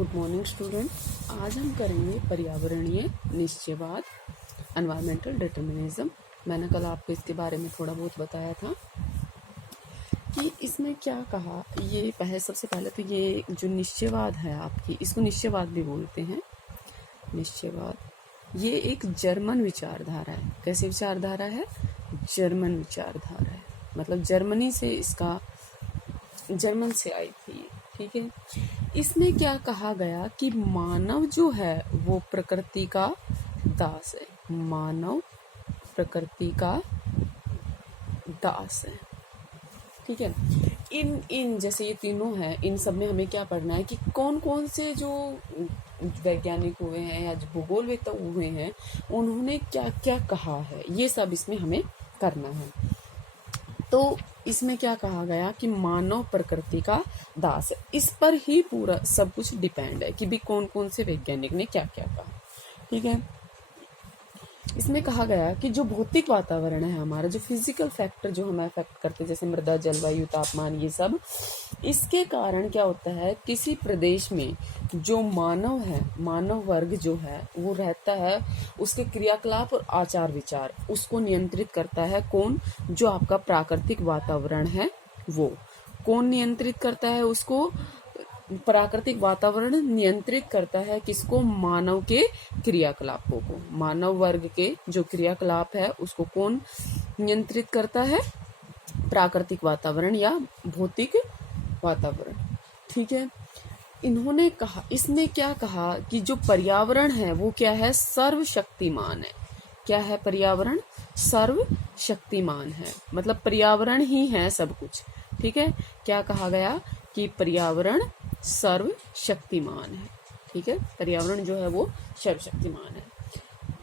Good morning student. आज हम करेंगे पर्यावरणीय निश्चयवाद, एनवायरमेंटल डिटर्मिनिज्म। मैंने कल आपको इसके बारे में थोड़ा बहुत बताया था कि इसमें क्या कहा। ये सबसे पहले तो ये जो निश्चयवाद है आपकी, इसको निश्चयवाद भी बोलते हैं। निश्चयवाद ये एक जर्मन विचारधारा है। कैसे विचारधारा है? जर्मन विचारधारा है, मतलब जर्मनी से जर्मन से आई थी। ठीक है। इसमें क्या कहा गया कि मानव जो है वो प्रकृति का दास है। मानव प्रकृति का दास है। ठीक है। इन जैसे ये तीनों हैं, इन सब में हमें क्या पढ़ना है कि कौन कौन से जो वैज्ञानिक हुए हैं या जो भूगोलवेत्ता हुए हैं उन्होंने क्या क्या कहा है, ये सब इसमें हमें करना है। तो इसमें क्या कहा गया कि मानव प्रकृति का दास है। इस पर ही पूरा सब कुछ डिपेंड है कि भी कौन कौन से वैज्ञानिक ने क्या क्या कहा। ठीक है। इसमें कहा गया कि जो भौतिक वातावरण है हमारा, जो फिजिकल फैक्टर जो हमें अफेक्ट करते हैं, जैसे मृदा, जलवायु, तापमान, ये सब, इसके कारण क्या होता है, किसी प्रदेश में जो मानव है, मानव वर्ग जो है वो रहता है, उसके क्रियाकलाप और आचार विचार उसको नियंत्रित करता है। कौन? जो आपका प्राकृतिक वातावरण है वो। कौन नियंत्रित करता है उसको? प्राकृतिक वातावरण नियंत्रित करता है किसको? मानव के क्रियाकलापों को। मानव वर्ग के जो क्रियाकलाप है उसको कौन नियंत्रित करता है? प्राकृतिक वातावरण या भौतिक वातावरण। ठीक है। इन्होंने कहा, इसने क्या कहा कि जो पर्यावरण है वो क्या है? सर्वशक्तिमान है। क्या है? पर्यावरण सर्वशक्तिमान है, मतलब पर्यावरण ही है सब कुछ। ठीक है। क्या कहा गया कि पर्यावरण सर्वशक्तिमान है। ठीक है। पर्यावरण जो है वो सर्वशक्तिमान है।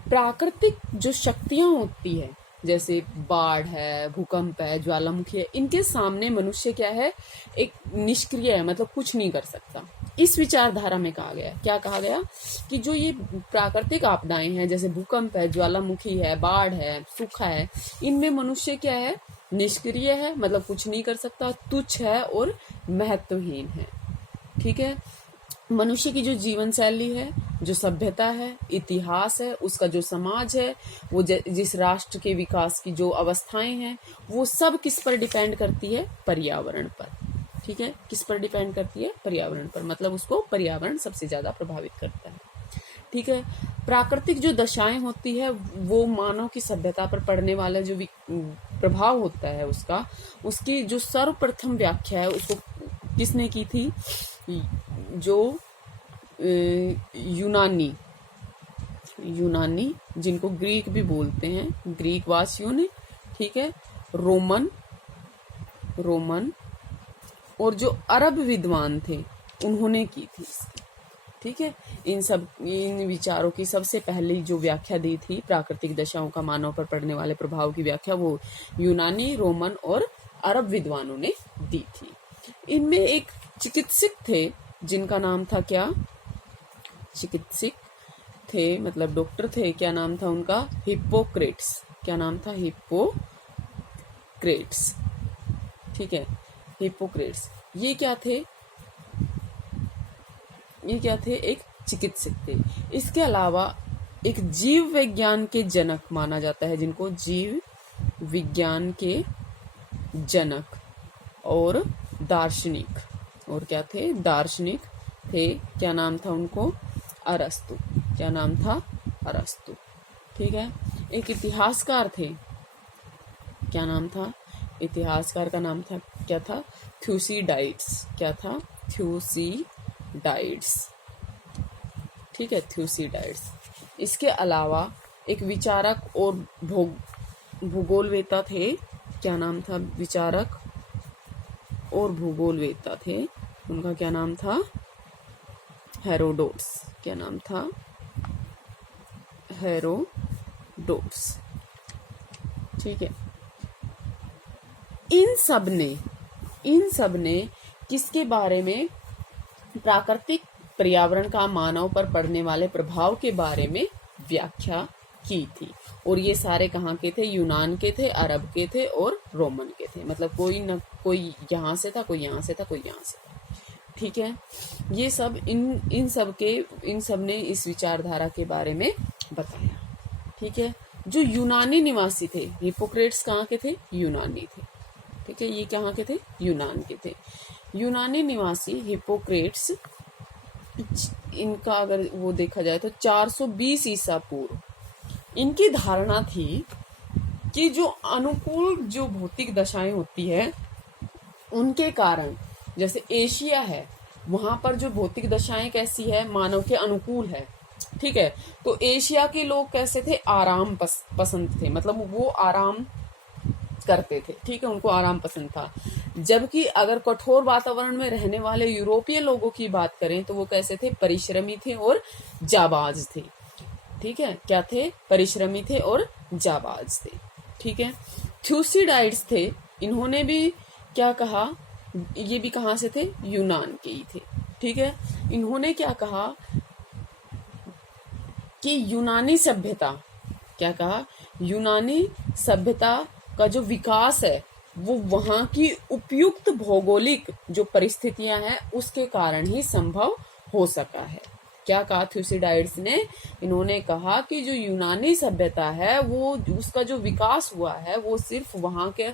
प्राकृतिक जो शक्तियां होती है, जैसे बाढ़ है, भूकंप है, ज्वालामुखी है, इनके सामने मनुष्य क्या है? एक निष्क्रिय है, मतलब कुछ नहीं कर सकता। इस विचारधारा में कहा गया, क्या कहा गया कि जो ये प्राकृतिक आपदाएं हैं, जैसे भूकंप है, ज्वालामुखी है, बाढ़ है, सूखा है, इनमें मनुष्य क्या है? निष्क्रिय है, मतलब कुछ नहीं कर सकता, तुच्छ है और महत्वहीन है। ठीक है। मनुष्य की जो जीवन शैली है, जो सभ्यता है, इतिहास है, उसका जो समाज है, वो जिस राष्ट्र के विकास की जो अवस्थाएं हैं, वो सब किस पर डिपेंड करती है? पर्यावरण पर। ठीक है। किस पर डिपेंड करती है? पर्यावरण पर, मतलब उसको पर्यावरण सबसे ज्यादा प्रभावित करता है। ठीक है। प्राकृतिक जो दशाएं होती है वो मानव की सभ्यता पर पड़ने वाला जो प्रभाव होता है उसकी जो सर्वप्रथम व्याख्या है उसको किसने की थी? जो यूनानी जिनको ग्रीक भी बोलते हैं, ग्रीक वासियों ने। ठीक है। रोमन और जो अरब विद्वान थे उन्होंने की थी इसकी। ठीक है। इन विचारों की सबसे पहली जो व्याख्या दी थी प्राकृतिक दशाओं का मानव पर पड़ने वाले प्रभाव की व्याख्या, वो यूनानी, रोमन और अरब विद्वानों ने दी थी। इनमें एक चिकित्सक थे जिनका नाम था क्या? चिकित्सक थे, मतलब डॉक्टर थे। क्या नाम था उनका? हिप्पोक्रेट्स। क्या नाम था? हिप्पोक्रेट्स। ठीक है। हिप्पोक्रेट्स ये क्या थे? एक चिकित्सक थे। इसके अलावा एक जीव विज्ञान के जनक माना जाता है, जिनको जीव विज्ञान के जनक और दार्शनिक, और क्या थे? दार्शनिक थे। क्या नाम था उनको? अरस्तु। क्या नाम था? अरस्तु। ठीक है। एक इतिहासकार थे। क्या नाम था? इतिहासकार का नाम था, क्या था? थ्यूसीडाइड्स। क्या था? थ्यूसीडाइड्स। ठीक है। थ्यूसीडाइड्स। इसके अलावा एक विचारक और भूगोलवेत्ता थे। क्या नाम था? विचारक और भूगोलवेत्ता थे, उनका क्या नाम था? हेरोडोट्स। क्या नाम था? हेरोडोट्स। ठीक है। इन सब ने किसके बारे में? प्राकृतिक पर्यावरण का मानव पर पड़ने वाले प्रभाव के बारे में व्याख्या की थी। और ये सारे कहाँ के थे? यूनान के थे, अरब के थे और रोमन के थे। मतलब कोई यहाँ से था, कोई यहाँ से था, कोई यहाँ से था। ठीक है, ये सब इन सब ने इस विचारधारा के बारे में बताया। ठीक है, जो यूनानी निवासी थे, हिपोक्रेट्स कहाँ के थे? यूनानी थे। ठीक है, ये कहाँ के थे? यूनान के थे। यूनानी निवासी हिपोक्रेट्स, इनका अगर वो देखा जाए तो 420 ईसा पूर्व इनकी धारणा थी कि जो अनुकूल जो भौतिक दशाएं होती है उनके कारण, जैसे एशिया है वहां पर जो भौतिक दशाएं कैसी है? मानव के अनुकूल है। ठीक है, तो एशिया के लोग कैसे थे? आराम पसंद थे, मतलब वो आराम करते थे। ठीक है, उनको आराम पसंद था। जबकि अगर कठोर वातावरण में रहने वाले यूरोपीय लोगों की बात करें तो वो कैसे थे? परिश्रमी थे और जाबाज थे। ठीक है, क्या थे? परिश्रमी थे और जाबाज थे। ठीक है, थ्यूसिडाइड्स थे, इन्होंने भी क्या कहा? ये भी कहाँ से थे? यूनान के ही थे। ठीक है, इन्होंने क्या कहा कि यूनानी सभ्यता, क्या कहा? यूनानी सभ्यता का जो विकास है वो वहां की उपयुक्त भौगोलिक जो परिस्थितियां हैं उसके कारण ही संभव हो सका है। क्या कहा थ्यूसिडाइड्स ने? इन्होंने कहा कि जो यूनानी सभ्यता है वो उसका जो विकास हुआ है वो सिर्फ वहां के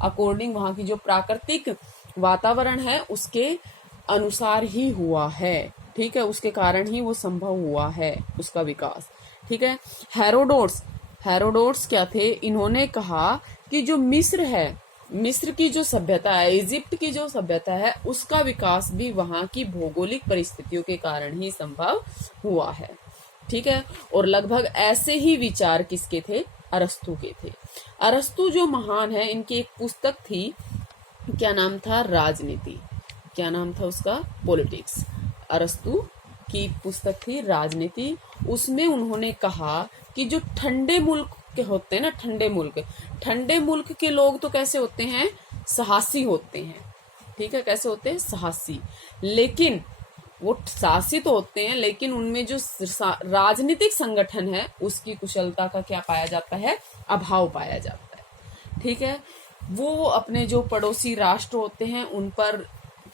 अकॉर्डिंग, वहां की जो प्राकृतिक वातावरण है उसके अनुसार ही हुआ है। ठीक है, उसके कारण ही वो संभव हुआ है उसका विकास। ठीक है, हेरोडोट्स क्या थे? इन्होंने कहा कि जो मिस्र है, मिस्र की जो सभ्यता है, इजिप्ट की जो सभ्यता है उसका विकास भी वहां की भौगोलिक परिस्थितियों के कारण ही संभव हुआ है। ठीक है, और लगभग ऐसे ही विचार किसके थे? अरस्तु के थे। अरस्तु जो महान है, इनकी एक पुस्तक थी, क्या नाम था? राजनीति। क्या नाम था उसका? पॉलिटिक्स। अरस्तु की पुस्तक थी राजनीति। उसमें उन्होंने कहा कि जो ठंडे मुल्क के होते हैं ना, ठंडे मुल्क के लोग तो कैसे होते हैं? साहसी होते हैं। ठीक है, कैसे होते हैं? साहसी। लेकिन वो साहसी तो होते हैं, लेकिन उनमें जो राजनीतिक संगठन है उसकी कुशलता का क्या पाया जाता है? अभाव पाया जाता है। ठीक है, वो अपने जो पड़ोसी राष्ट्र होते हैं उन पर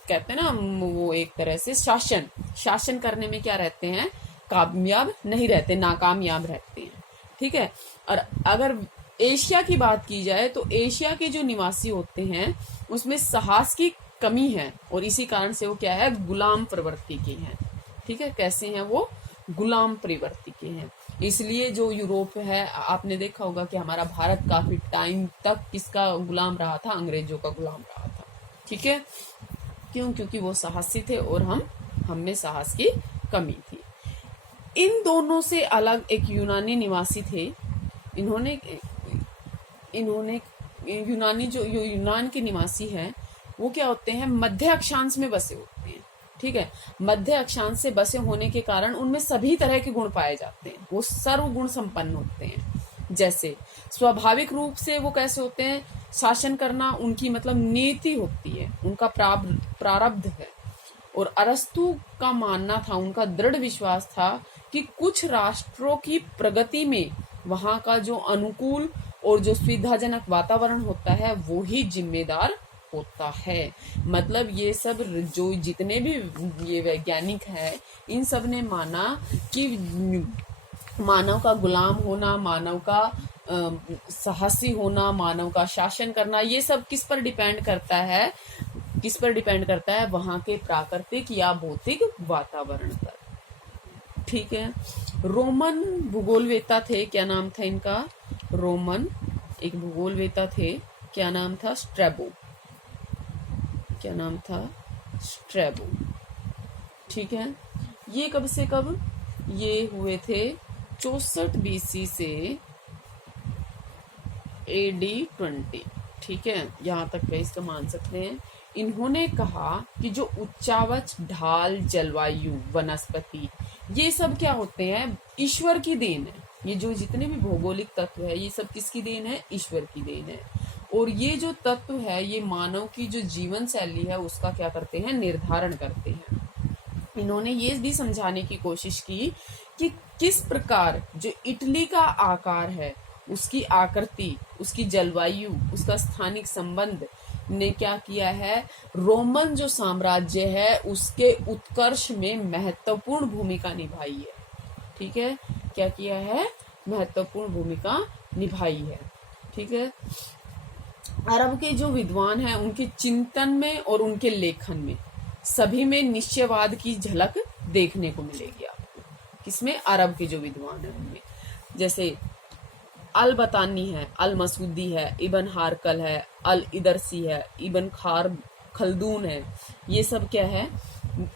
कहते हैं ना, वो एक तरह से शासन करने में क्या रहते हैं? कामयाब नहीं रहते, नाकामयाब रहते हैं। ठीक है, और अगर एशिया की बात की जाए तो एशिया के जो निवासी होते हैं उसमें साहस की कमी है और इसी कारण से वो क्या है? गुलाम प्रवृत्ति के हैं। ठीक है, कैसे हैं वो? गुलाम प्रवृत्ति के हैं। इसलिए जो यूरोप है, आपने देखा होगा कि हमारा भारत काफी टाइम तक किसका गुलाम रहा था? अंग्रेजों का गुलाम रहा था। ठीक है, क्यों? क्योंकि वो साहसी थे और हम में साहस की कमी थी। इन दोनों से अलग एक यूनानी निवासी थे। इन्होंने यूनानी जो यूनान के निवासी हैं वो क्या होते हैं? मध्य अक्षांश में बसे होते हैं। ठीक है, मध्य अक्षांश से बसे होने के कारण उनमें सभी तरह के गुण पाए जाते हैं, वो सर्वगुण संपन्न होते हैं। जैसे स्वाभाविक रूप से वो कैसे होते हैं? शासन करना उनकी मतलब नीति होती है, उनका प्रारब्ध है। और अरस्तु का मानना था, उनका दृढ़ विश्वास था कि कुछ राष्ट्रों की प्रगति में वहां का जो अनुकूल और जो सुविधाजनक वातावरण होता है वो ही जिम्मेदार होता है। मतलब ये सब जो जितने भी ये वैज्ञानिक हैं इन सब ने माना कि मानव का गुलाम होना, मानव का साहसी होना, मानव का शासन करना, ये सब किस पर डिपेंड करता है? किस पर डिपेंड करता है? वहां के प्राकृतिक या भौतिक वातावरण पर। ठीक है, रोमन भूगोलवेता थे, क्या नाम था इनका? रोमन एक भूगोलवेता थे, क्या नाम था? स्ट्रैबो। क्या नाम था? स्ट्रैबो। ठीक है, ये कब से कब? ये हुए थे 64 BC से AD 20। ठीक है, यहाँ तक वे इसका मान सकते हैं। इन्होंने कहा कि जो उच्चावच, ढाल, जलवायु, वनस्पति, ये सब क्या होते हैं? ईश्वर की देन है। ये जो जितने भी भौगोलिक तत्व है ये सब किसकी देन है? ईश्वर की देन है। और ये जो तत्व है ये मानव की जो जीवन शैली है उसका क्या करते हैं? निर्धारण करते हैं। इन्होंने ये भी समझाने की कोशिश की कि किस प्रकार जो इटली का आकार है, उसकी आकृति, उसकी जलवायु, उसका स्थानिक संबंध, ने क्या किया है, रोमन जो साम्राज्य है उसके उत्कर्ष में महत्वपूर्ण भूमिका निभाई है। ठीक है, क्या किया है, महत्वपूर्ण भूमिका निभाई है। ठीक है, अरब के जो विद्वान हैं उनके चिंतन में और उनके लेखन में सभी में निश्चयवाद की झलक देखने को मिलेगी आपको। किसमें, अरब के जो विद्वान हैं उनमें, जैसे अल बतानी है, अल मसूदी है, इबन हारकल है, अल इदरसी है, इबन खलदून है, ये सब क्या है,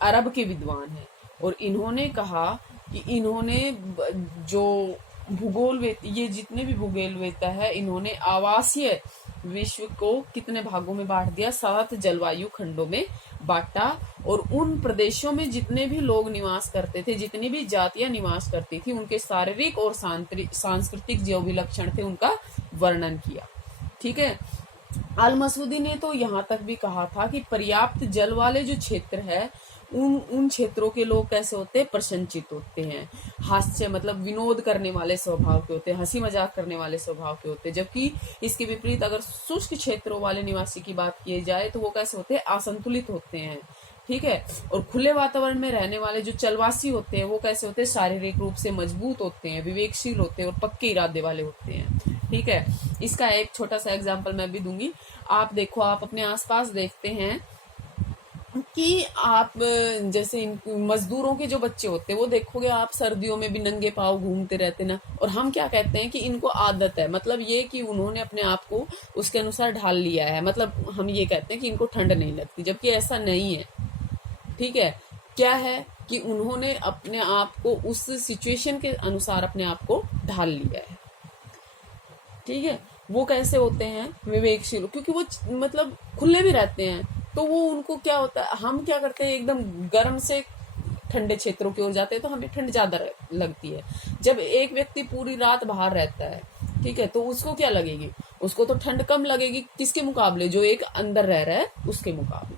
अरब के विद्वान हैं। और इन्होंने कहा कि इन्होंने जो ये जितने भी भूगोलवेत्ता है, इन्होंने आवासीय विश्व को कितने भागों में बांट दिया, 7 जलवायु खंडों में बांटा। और उन प्रदेशों में जितने भी लोग निवास करते थे, जितनी भी जातियां निवास करती थी, उनके शारीरिक और सांस्कृतिक जो भी लक्षण थे उनका वर्णन किया। ठीक है, अल मसूदी ने तो यहाँ तक भी कहा था कि पर्याप्त जल वाले जो क्षेत्र है उन क्षेत्रों के लोग कैसे होते हैं, प्रसन्नचित होते हैं, हास्य मतलब विनोद करने वाले स्वभाव के होते हैं, हंसी मजाक करने वाले स्वभाव के होते हैं। जबकि इसके विपरीत अगर शुष्क क्षेत्रों वाले निवासी की बात की जाए तो वो कैसे होते हैं, असंतुलित होते हैं। ठीक है, और खुले वातावरण में रहने वाले जो चलवासी होते हैं वो कैसे होते हैं, शारीरिक रूप से मजबूत होते हैं, विवेकशील होते हैं और पक्के इरादे वाले होते हैं। ठीक है, इसका एक छोटा सा एग्जाम्पल मैं भी दूंगी। आप देखो, आप अपने आसपास देखते हैं कि आप जैसे मजदूरों के जो बच्चे होते हैं वो देखोगे आप, सर्दियों में भी नंगे पाँव घूमते रहते ना। और हम क्या कहते हैं कि इनको आदत है, मतलब ये कि उन्होंने अपने आप को उसके अनुसार ढाल लिया है, मतलब हम ये कहते हैं कि इनको ठंड नहीं लगती, जबकि ऐसा नहीं है। ठीक है, क्या है कि उन्होंने अपने आप को उस सिचुएशन के अनुसार अपने आप को ढाल लिया है। ठीक है, वो कैसे होते हैं, विवेकशील, क्योंकि वो मतलब खुले भी रहते हैं। तो वो उनको क्या होता है, हम क्या करते हैं, एकदम गर्म से ठंडे क्षेत्रों की ओर जाते हैं तो हमें ठंड ज्यादा लगती है। जब एक व्यक्ति पूरी रात बाहर रहता है, ठीक है, तो उसको क्या लगेगी, उसको तो ठंड कम लगेगी, किसके मुकाबले, जो एक अंदर रह रहा है उसके मुकाबले।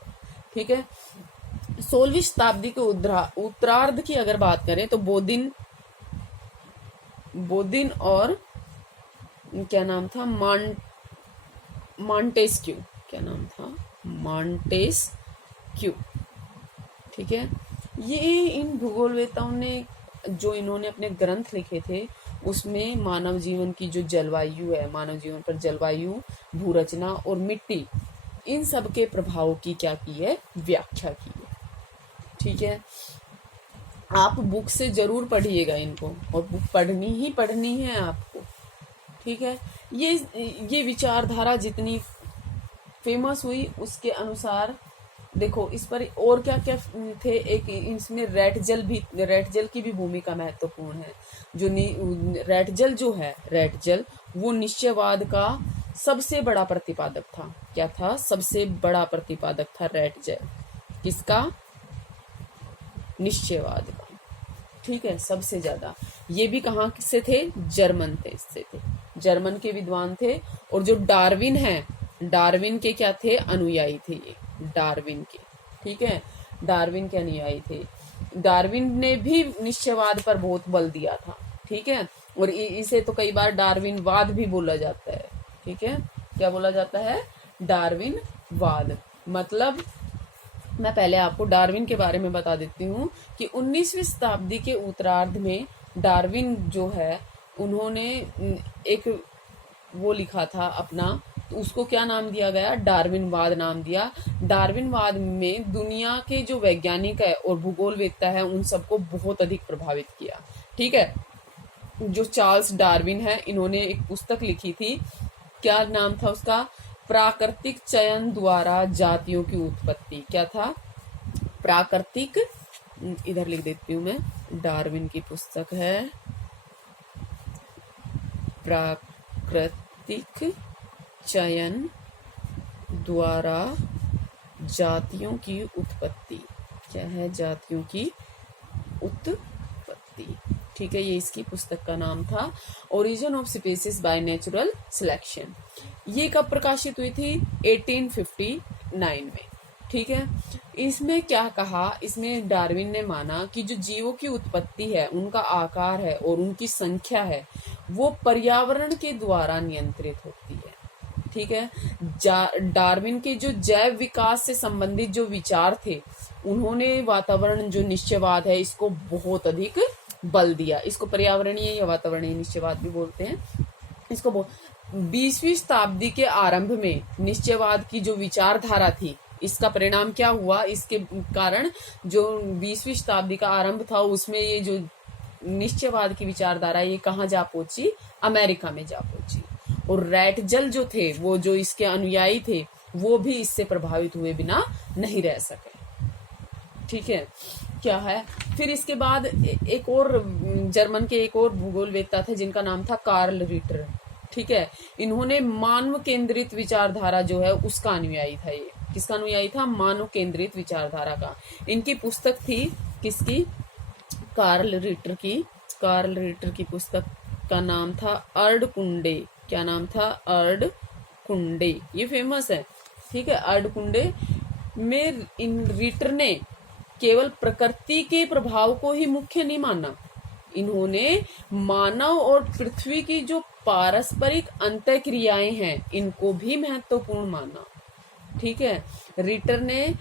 ठीक है, 16वीं शताब्दी के उत्तरार्ध की अगर बात करें तो बोदिन और क्या नाम था, मॉन्टेस्क्यू, क्या नाम था, मॉन्टेस्क्यू। ठीक है, ये इन भूगोलवेताओं ने जो इन्होंने अपने ग्रंथ लिखे थे उसमें मानव जीवन की जो जलवायु है, मानव जीवन पर जलवायु, भूरचना और मिट्टी, इन सब के प्रभाव की क्या की है, व्याख्या की है। ठीक है, आप बुक से जरूर पढ़िएगा इनको, और बुक पढ़नी है आपको। ठीक है, ये विचारधारा जितनी फेमस हुई उसके अनुसार देखो इस पर और क्या क्या थे। एक इसमें रेड जल की भी भूमिका महत्वपूर्ण है। जो रेड जल वो निश्चयवाद का सबसे बड़ा प्रतिपादक था। क्या था, सबसे बड़ा प्रतिपादक था रेड जल, किसका, निश्चयवाद का। ठीक है, सबसे ज्यादा। ये भी कहाँ से थे, जर्मन के विद्वान थे। और जो डार्विन के क्या थे, अनुयायी थे ये, डार्विन के। ठीक है, डार्विन के अनुयायी थे। डार्विन ने भी निश्चयवाद पर बहुत बल दिया था। ठीक है, और इसे तो कई बार डार्विनवाद भी बोला जाता है। ठीक है, क्या बोला जाता है, डार्विनवाद। मतलब मैं पहले आपको डार्विन के बारे में बता देती हूँ कि 19वीं शताब्दी के उत्तरार्ध में डार्विन जो है उन्होंने एक वो लिखा था अपना, तो उसको क्या नाम दिया गया, डार्विनवाद नाम दिया। डार्विनवाद में दुनिया के जो वैज्ञानिक है और भूगोलवेत्ता है उन सबको बहुत अधिक प्रभावित किया। ठीक है, जो चार्ल्स डार्विन है, इन्होंने एक पुस्तक लिखी थी, क्या नाम था उसका, प्राकृतिक चयन द्वारा जातियों की उत्पत्ति। क्या था, प्राकृतिक, इधर लिख देती हूँ मैं, डार्विन की पुस्तक है प्राकृतिक चयन द्वारा जातियों की उत्पत्ति। क्या है, जातियों की उत्पत्ति। ठीक है, ये इसकी पुस्तक का नाम था, origin of species by natural selection. ये कब प्रकाशित हुई थी, 1859 में। ठीक है, इसमें क्या कहा, इसमें डार्विन ने माना कि जो जीवों की उत्पत्ति है, उनका आकार है और उनकी संख्या है, वो पर्यावरण के द्वारा नियंत्रित होती है। ठीक है। डार्विन के जो जैव विकास से संबंधित जो विचार थे, उन्होंने वातावरण जो निश्चयवाद है इसको बहुत अधिक बल दिया। इसको पर्यावरणीय या वातावरणीय निश्चयवाद भी बोलते हैं। इसको 20वीं शताब्दी के आरंभ में निश्चयवाद की जो विचारधारा थी, इसका परिणाम क्या हुआ, इसके कारण जो 20वीं शताब्दी का आरंभ था उसमें ये जो निश्चयवाद की विचारधारा ये कहाँ जा पहुंची, अमेरिका में जा पहुंची। और रैटजल जो थे, वो जो इसके अनुयायी थे, वो भी इससे प्रभावित हुए बिना नहीं रह सके। ठीक है, क्या है फिर इसके बाद एक और जर्मन के एक और भूगोलवेत्ता थे जिनका नाम था कार्ल रिटर। ठीक है, इन्होंने मानव केंद्रित विचारधारा जो है उसका अनुयायी था। ये किसका अनुयायी था, मानव केंद्रित विचारधारा का। इनकी पुस्तक थी किसकी, कार्ल रिटर की पुस्तक का नाम था अर्ड कुंडे। क्या नाम था, अर्ड कुंडे, ये फेमस है। ठीक है, अर्ड कुंडे में इन रिटर ने केवल प्रकृति के प्रभाव को ही मुख्य नहीं माना, इन्होंने मानव और पृथ्वी की जो पारस्परिक अंतःक्रियाएं हैं इनको भी महत्वपूर्ण माना। ठीक है, रिटर ने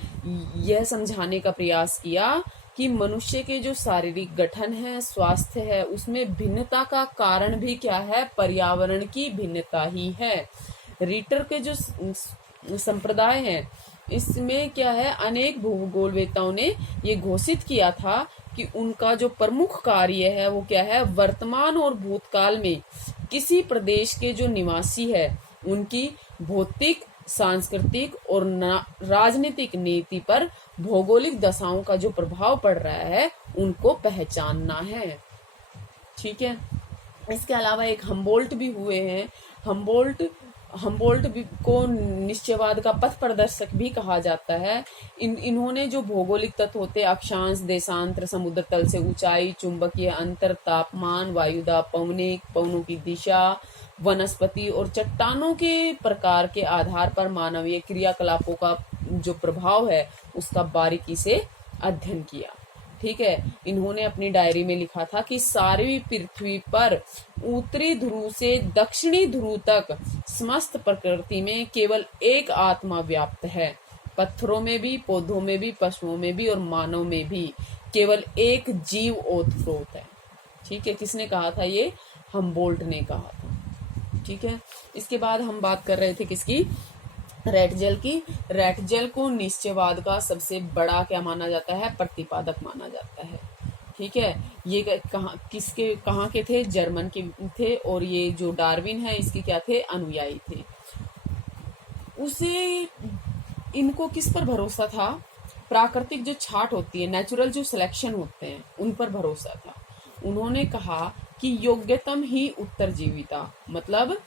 यह समझाने का प्रयास किया कि मनुष्य के जो शारीरिक गठन है, स्वास्थ्य है, उसमें भिन्नता का कारण भी क्या है, पर्यावरण की भिन्नता ही है। रिटर के जो संप्रदाय है इसमें क्या है, अनेक भूगोलवेत्ताओं ने ये घोषित किया था कि उनका जो प्रमुख कार्य है वो क्या है, वर्तमान और भूतकाल में किसी प्रदेश के जो निवासी है उनकी भौतिक, सांस्कृतिक और राजनीतिक नीति पर भौगोलिक दशाओं का जो प्रभाव पड़ रहा है उनको पहचानना है। ठीक है, इसके अलावा एक हम्बोल्ट भी हुए हैं। हम्बोल्ट को निश्चयवाद का पथ प्रदर्शक भी कहा जाता है। इन्होंने जो भौगोलिक तत्व होते, अक्षांश, देशांतर, समुद्र तल से ऊंचाई, चुंबकीय अंतर, तापमान, वायुदाब, पवनों की दिशा, वनस्पति और चट्टानों के प्रकार के आधार पर मानवीय क्रियाकलापों का जो प्रभाव है उसका बारीकी से अध्ययन किया। ठीक है, इन्होंने अपनी डायरी में लिखा था कि सारी पृथ्वी पर उत्तरी ध्रुव से दक्षिणी ध्रुव तक समस्त प्रकृति में केवल एक आत्मा व्याप्त है। पत्थरों में भी, पौधों में भी, पशुओं में भी और मानव में भी केवल एक जीव ओतप्रोत है। ठीक है, किसने कहा था ये, हम्बोल्ट ने कहा था। ठीक है, इसके बाद हम बात कर रहे थे किसकी, रैटजेल की। रैटजेल को निश्चयवाद का सबसे बड़ा क्या माना जाता है, प्रतिपादक माना जाता है। ठीक है, ये कहाँ के थे, जर्मन के थे। और ये जो डार्विन है इसके क्या थे, अनुयायी थे। उसे इनको किस पर भरोसा था, प्राकृतिक जो छांट होती है, नेचुरल जो सिलेक्शन होते हैं उन पर भरोसा था। उन्होंने कहा कि योग्यतम ही उत्तरजीविता, मतलब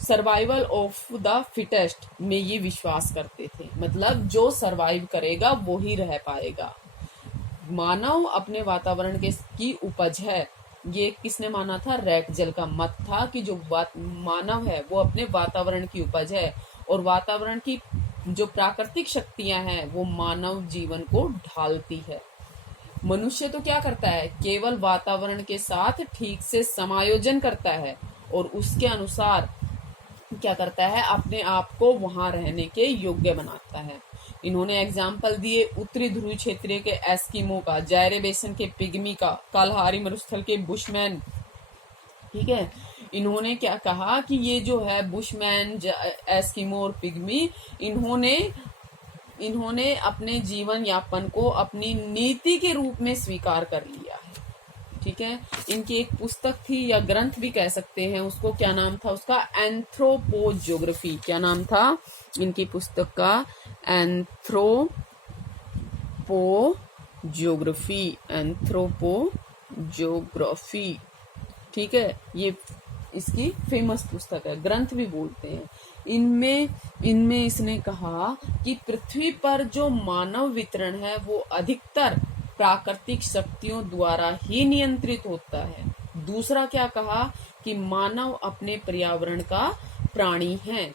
सर्वाइवल ऑफ द फिटेस्ट में ये विश्वास करते थे। मतलब जो सरवाइव करेगा वो ही रह पाएगा। मानव अपने वातावरण की उपज है, ये किसने माना था, रैटजेल का मत था कि जो मानव है वो अपने वातावरण की उपज है और वातावरण की जो प्राकृतिक शक्तियां हैं वो मानव जीवन को ढालती है। मनुष्य तो क्या करता है, केवल वातावरण के साथ ठीक से समायोजन करता है और उसके अनुसार क्या करता है, अपने आप को वहां रहने के योग्य बनाता है। इन्होंने एग्जाम्पल दिए उत्तरी ध्रुव क्षेत्र के एस्किमो का, जायरे बेसन के पिग्मी का, कालहारी मरुस्थल के बुशमैन। ठीक है, इन्होंने क्या कहा कि ये जो है बुशमैन, एस्किमो और पिग्मी, इन्होंने अपने जीवन यापन को अपनी नीति के रूप में स्वीकार कर लिया है। ठीक है, इनकी एक पुस्तक थी या ग्रंथ भी कह सकते हैं उसको, क्या नाम था उसका, एंथ्रोपोज्योग्राफी। क्या नाम था इनकी पुस्तक का, एंथ्रोपोज्योग्राफी। ठीक है, ये इसकी फेमस पुस्तक है, ग्रंथ भी बोलते हैं। इनमें इसने कहा कि पृथ्वी पर जो मानव वितरण है वो अधिकतर प्राकृतिक शक्तियों द्वारा ही नियंत्रित होता है। दूसरा क्या कहा कि मानव अपने पर्यावरण का प्राणी है।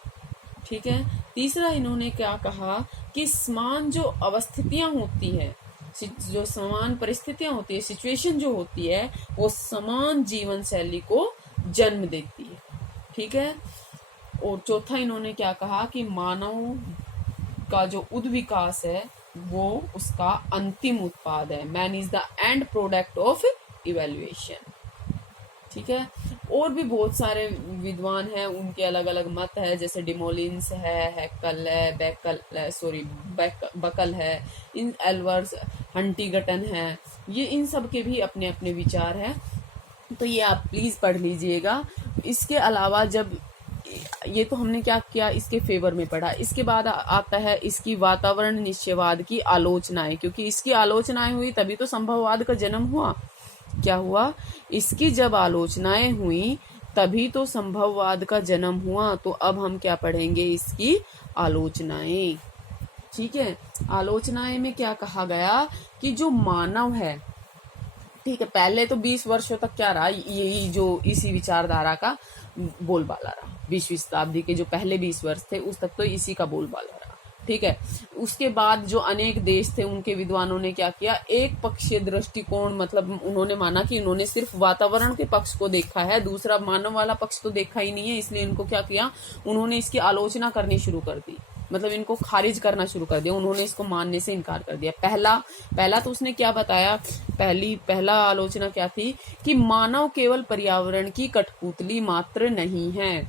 ठीक है, तीसरा इन्होंने क्या कहा कि समान जो अवस्थितियां होती है, जो समान परिस्थितियां होती है, सिचुएशन जो होती है वो समान जीवन शैली को जन्म देती है। ठीक है, और चौथा इन्होंने क्या कहा कि मानव का जो उद्विकास है वो उसका अंतिम उत्पाद है। Man is the end product of evaluation. ठीक है, और भी बहुत सारे विद्वान हैं, उनके अलग अलग मत है, जैसे डिमोलिन्स है, हैकल है, बकल है, इन एल्वर्स, हंटिंगटन है, ये इन सब के भी अपने अपने विचार हैं। तो ये आप प्लीज पढ़ लीजिएगा। इसके अलावा जब ये तो हमने क्या किया, इसके फेवर में पढ़ा। इसके बाद आता है इसकी वातावरण निश्चयवाद की आलोचनाएं, क्योंकि इसकी आलोचनाएं हुई तभी तो संभववाद का जन्म हुआ। क्या हुआ, इसकी जब आलोचनाएं हुई तभी तो संभववाद का जन्म हुआ। तो अब हम क्या पढ़ेंगे, इसकी आलोचनाएं। ठीक है, आलोचनाएं में क्या कहा गया कि जो मानव है, ठीक है, पहले तो 20 वर्षों तक क्या रहा, यही जो इसी विचारधारा का बोलबाला रहा। 20वीं शताब्दी के जो पहले 20 वर्ष थे उस तक तो इसी का बोलबाला रहा। ठीक है, उसके बाद जो अनेक देश थे उनके विद्वानों ने क्या किया, एक पक्षीय दृष्टिकोण, मतलब उन्होंने माना कि उन्होंने सिर्फ वातावरण के पक्ष को देखा है, दूसरा मानव वाला पक्ष तो देखा ही नहीं है, इसलिए इनको क्या किया, उन्होंने इसकी आलोचना करनी शुरू कर दी, मतलब इनको खारिज करना शुरू कर दिया, उन्होंने इसको मानने से इनकार कर दिया। पहला तो उसने क्या बताया, पहला आलोचना क्या थी कि मानव केवल पर्यावरण की कठपुतली मात्र नहीं है।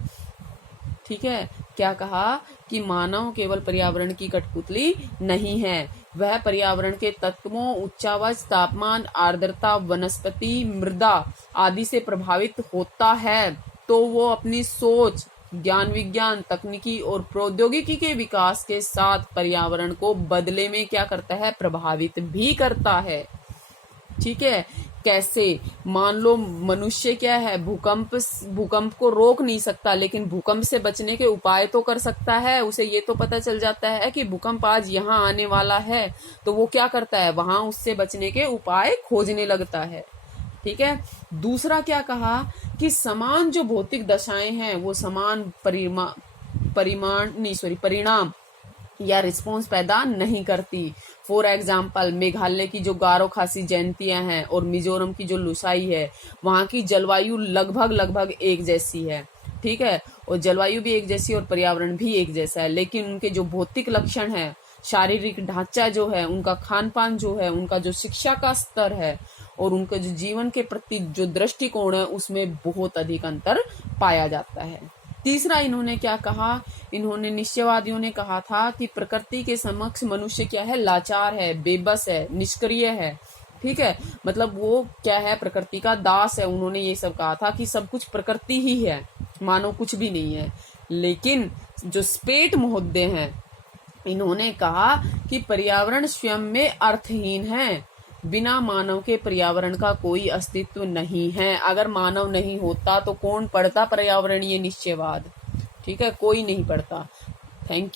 ठीक है, क्या कहा कि मानव केवल पर्यावरण की कठपुतली नहीं है, वह पर्यावरण के तत्वों, उच्चावाच, तापमान, आर्द्रता, वनस्पति, मृदा आदि से प्रभावित होता है, तो वो अपनी सोच, ज्ञान विज्ञान, तकनीकी और प्रौद्योगिकी के विकास के साथ पर्यावरण को बदले में क्या करता है, प्रभावित भी करता है। ठीक है, कैसे, मान लो मनुष्य क्या है, भूकंप को रोक नहीं सकता, लेकिन भूकंप से बचने के उपाय तो कर सकता है। उसे ये तो पता चल जाता है कि भूकंप आज यहाँ आने वाला है, तो वो क्या करता है, वहां उससे बचने के उपाय खोजने लगता है। ठीक है, दूसरा क्या कहा कि समान जो भौतिक दशाएं हैं वो समान परिणाम या रिस्पॉन्स पैदा नहीं करती। फॉर एग्जाम्पल, मेघालय की जो गारो खासी जयंतियां हैं और मिजोरम की जो लुसाई है, वहां की जलवायु लगभग एक जैसी है। ठीक है, और जलवायु भी एक जैसी और पर्यावरण भी एक जैसा है, लेकिन उनके जो भौतिक लक्षण है, शारीरिक ढांचा जो है, उनका खान पान जो है, उनका जो शिक्षा का स्तर है और उनका जो जीवन के प्रति जो दृष्टिकोण है, उसमें बहुत अधिक अंतर पाया जाता है। तीसरा इन्होंने क्या कहा, इन्होंने निश्चयवादियों ने कहा था कि प्रकृति के समक्ष मनुष्य क्या है, लाचार है, बेबस है, निष्क्रिय है। ठीक है, मतलब वो क्या है, प्रकृति का दास है। उन्होंने ये सब कहा था कि सब कुछ प्रकृति ही है, मानव कुछ भी नहीं है। लेकिन जो स्पेट महोदय हैं, इन्होंने कहा कि पर्यावरण स्वयं में अर्थहीन है, बिना मानव के पर्यावरण का कोई अस्तित्व नहीं है। अगर मानव नहीं होता तो कौन पढ़ता पर्यावरणीय निश्चयवाद, ठीक है, कोई नहीं पढ़ता। Thank you.